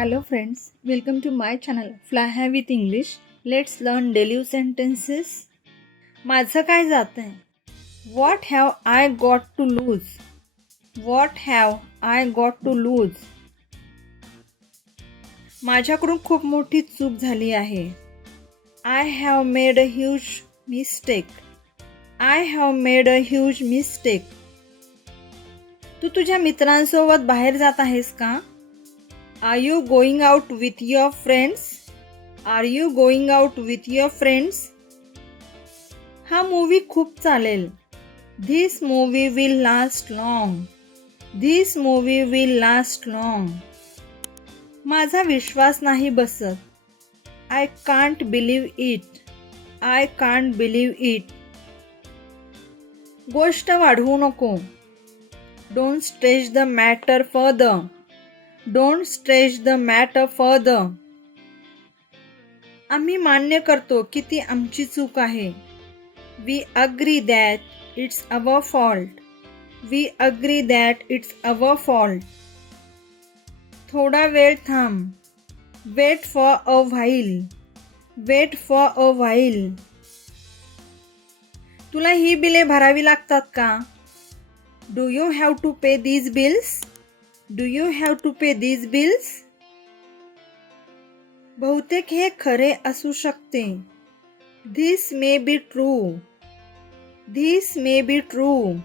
Hello friends, welcome to my channel Fly High with English. Let's learn daily sentences. माझं काय जातंय? What have I got to lose? What have I got to lose? माझ्याकडून खूप मोठी चूक झाली आहे. I have made a huge mistake. I have made a huge mistake. तू तुझ्या मित्रांसोबत बाहेर जात आहेस का? Are you going out with your friends? Are you going out with your friends? हा मूवी खूप चालेल. This movie will last long. This movie will last long. माझा विश्वास नाही बसत. I can't believe it. I can't believe it. गोष्ट वाढवू नको. Don't stretch the matter further. Don't stretch the matter further. आम्ही मान्य करतो की ती आमची चूक आहे. We agree that it's our fault. We agree that it's our fault. थोडा वेळ थांब. Wait for a while. Wait for a while. तुला ही बिले भरावी लागतात का? Do you have to pay these bills? Do you have to pay these bills? बहुतेक हे खरे असू शकते. This may be true. This may be true.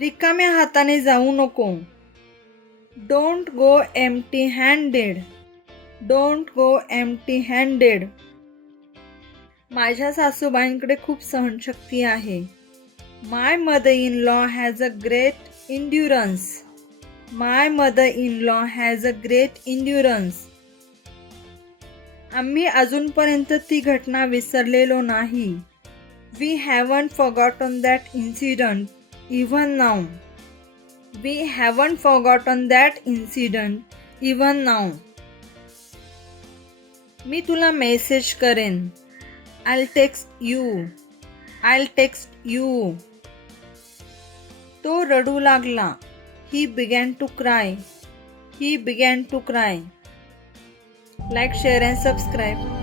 रिकाम्या हाताने जाऊ नको. Don't go empty-handed. Don't go empty-handed. माझ्या सासूबाईंकडे खूप सहनशक्ती आहे. My mother-in-law has a great endurance. My mother-in-law has a great endurance. आम्ही अजूनपर्यंत ती घटना विसरलेलो नाही. We haven't forgotten that incident even now. We haven't forgotten that incident even now. मी तुला मेसेज करेन. I'll text you. I'll text you. तो रडू लागला. He began to cry. He began to cry. Like, share and subscribe.